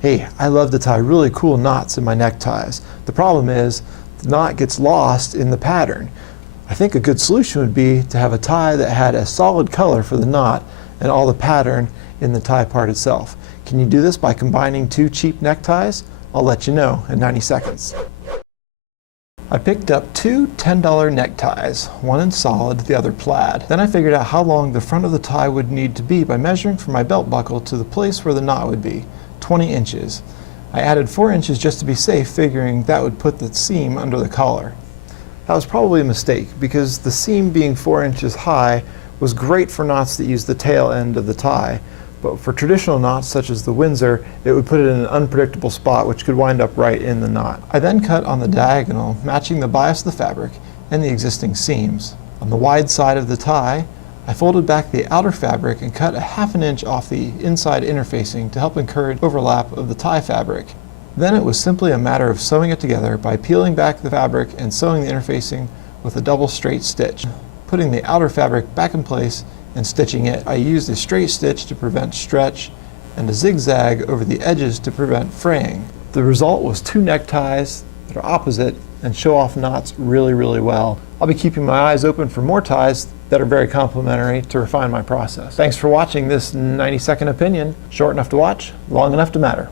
Hey, I love to tie really cool knots in my neckties. The problem is the knot gets lost in the pattern. I think a good solution would be to have a tie that had a solid color for the knot and all the pattern in the tie part itself. Can you do this by combining two cheap neckties? I'll let you know in 90 seconds. I picked up two $10 neckties, one in solid, the other plaid. Then I figured out how long the front of the tie would need to be by measuring from my belt buckle to the place where the knot would be, 20 inches. I added 4 inches just to be safe, figuring that would put the seam under the collar. That was probably a mistake, because the seam being 4 inches high was great for knots that use the tail end of the tie, but for traditional knots such as the Windsor, it would put it in an unpredictable spot which could wind up right in the knot. I then cut on the diagonal, matching the bias of the fabric and the existing seams. On the wide side of the tie, I folded back the outer fabric and cut a ½ inch off the inside interfacing to help encourage overlap of the tie fabric. Then it was simply a matter of sewing it together by peeling back the fabric and sewing the interfacing with a double straight stitch. Putting the outer fabric back in place and stitching it, I used a straight stitch to prevent stretch and a zigzag over the edges to prevent fraying. The result was two neckties that are opposite and show off knots really, really well. I'll be keeping my eyes open for more ties that are very complementary to refine my process. Thanks for watching this 90-second opinion. Short enough to watch, long enough to matter.